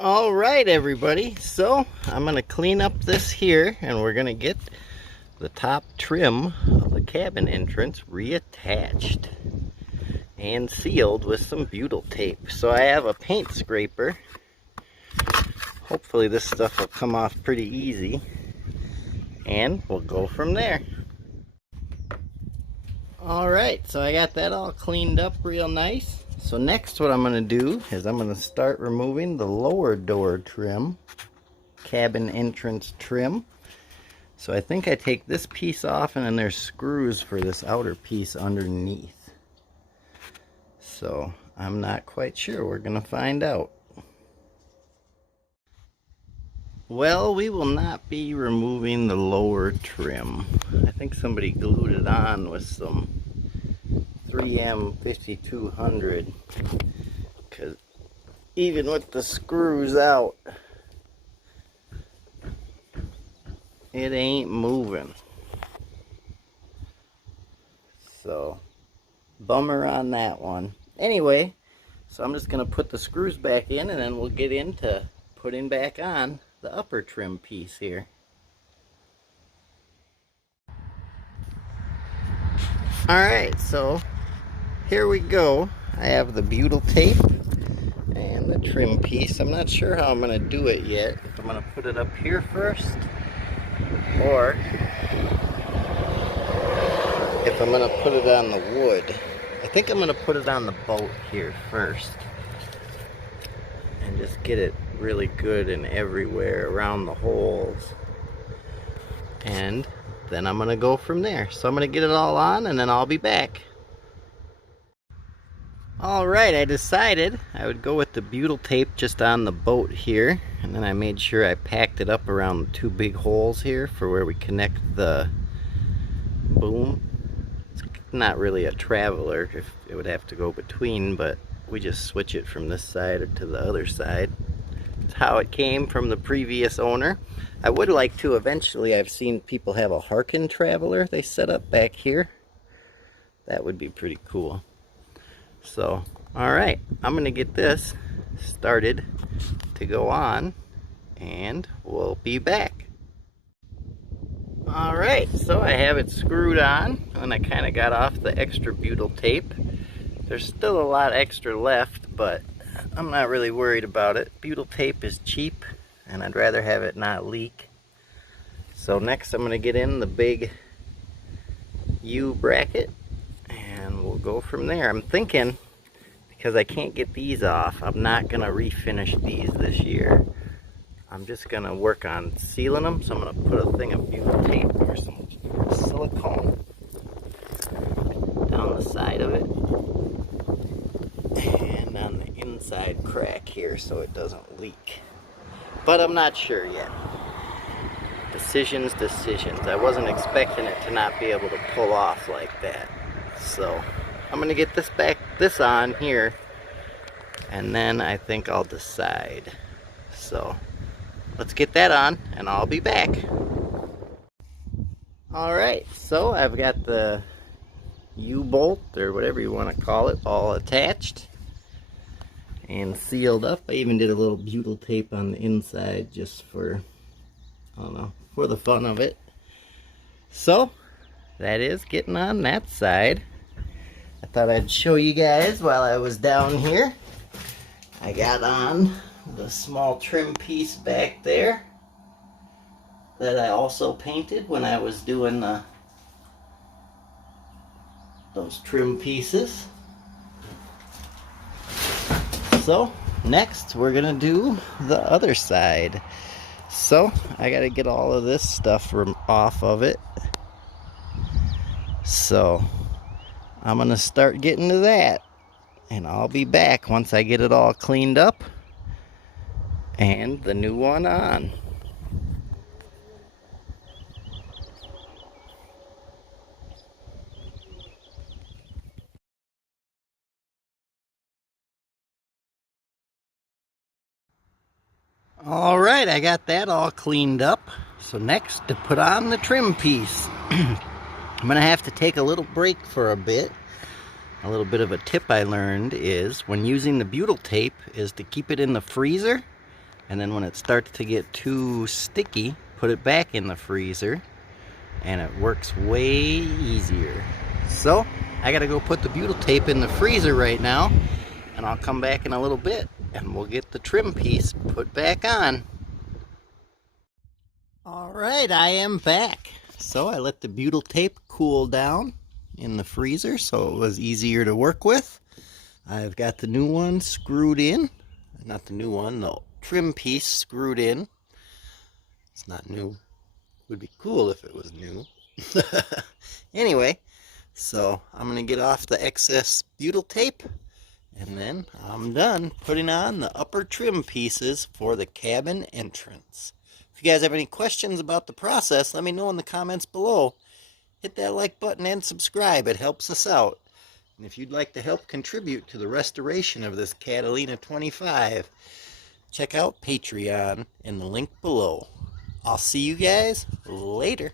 All right, everybody. So I'm going to clean up this here, and we're going to get the top trim of the cabin entrance reattached and sealed with some butyl tape. So I have a paint scraper. Hopefully this stuff will come off pretty easy, and we'll go from there. All right, so I got that all cleaned up real nice. So next what I'm going to do is I'm going to start removing the lower door trim, cabin entrance trim. So I think I take this piece off, and then there's screws for this outer piece underneath. So I'm not quite sure. We're going to find out. Well, we will not be removing the lower trim. I think somebody glued it on with some 3M 5200, because even with the screws out, it ain't moving. So bummer on that one. Anyway, so I'm just going to put the screws back in, and then we'll get into putting back on the upper trim piece here. Alright, so here we go. I have the butyl tape and the trim piece. I'm not sure how I'm going to do it yet. If I'm going to put it up here first, or if I'm going to put it on the wood. I think I'm going to put it on the boat here first and just get it really good and everywhere around the holes, and then I'm going to go from there. So I'm going to get it all on, and then I'll be back. Alright, I decided I would go with the butyl tape just on the boat here, and then I made sure I packed it up around the two big holes here for where we connect the boom. It's not really a traveler, if it would have to go between, but we just switch it from this side to the other side. It's how it came from the previous owner. I would like to eventually, I've seen people have a Harkin traveler they set up back here. That would be pretty cool. So, alright, I'm going to get this started to go on, and we'll be back. Alright, so I have it screwed on, and I kind of got off the extra butyl tape. There's still a lot extra left, but I'm not really worried about it. Butyl tape is cheap, and I'd rather have it not leak. So next I'm going to get in the big U bracket, and we'll go from there. I'm thinking, because I can't get these off, I'm not going to refinish these this year. I'm just going to work on sealing them. So I'm going to put a thing of butyl tape or some silicone down the side of it, and on the inside crack here so it doesn't leak. But I'm not sure yet. Decisions. I wasn't expecting it to not be able to pull off like that. So I'm gonna get this on here, and then I think I'll decide. So let's get that on, and I'll be back. Alright, so I've got the U-bolt, or whatever you want to call it, all attached and sealed up. I even did a little butyl tape on the inside just for, I don't know, for the fun of it. So that is getting on that side. I thought I'd show you guys while I was down here. I got on the small trim piece back there that I also painted when I was doing those trim pieces. So next we're gonna do the other side. So I gotta get all of this stuff off of it. So I'm gonna start getting to that, and I'll be back once I get it all cleaned up and the new one on. Alright, I got that all cleaned up. So next, to put on the trim piece. I'm going to have to take a little break for a bit. A little bit of a tip I learned is when using the butyl tape is to keep it in the freezer And then when it starts to get too sticky, put it back in the freezer, and it works way easier. So I gotta go put the butyl tape in the freezer right now, and I'll come back in a little bit and we'll get the trim piece put back on. All right, I am back. So I let the butyl tape cool down in the freezer so it was easier to work with. I've got the new one screwed in. Not the new one, the trim piece screwed in. It's not new. Would be cool if it was new. Anyway, so I'm going to get off the excess butyl tape, and then I'm done putting on the upper trim pieces for the cabin entrance. If you guys have any questions about the process, let me know in the comments below. Hit that like button and subscribe. It helps us out. And if you'd like to help contribute to the restoration of this Catalina 25, check out Patreon in the link below. I'll see you guys later.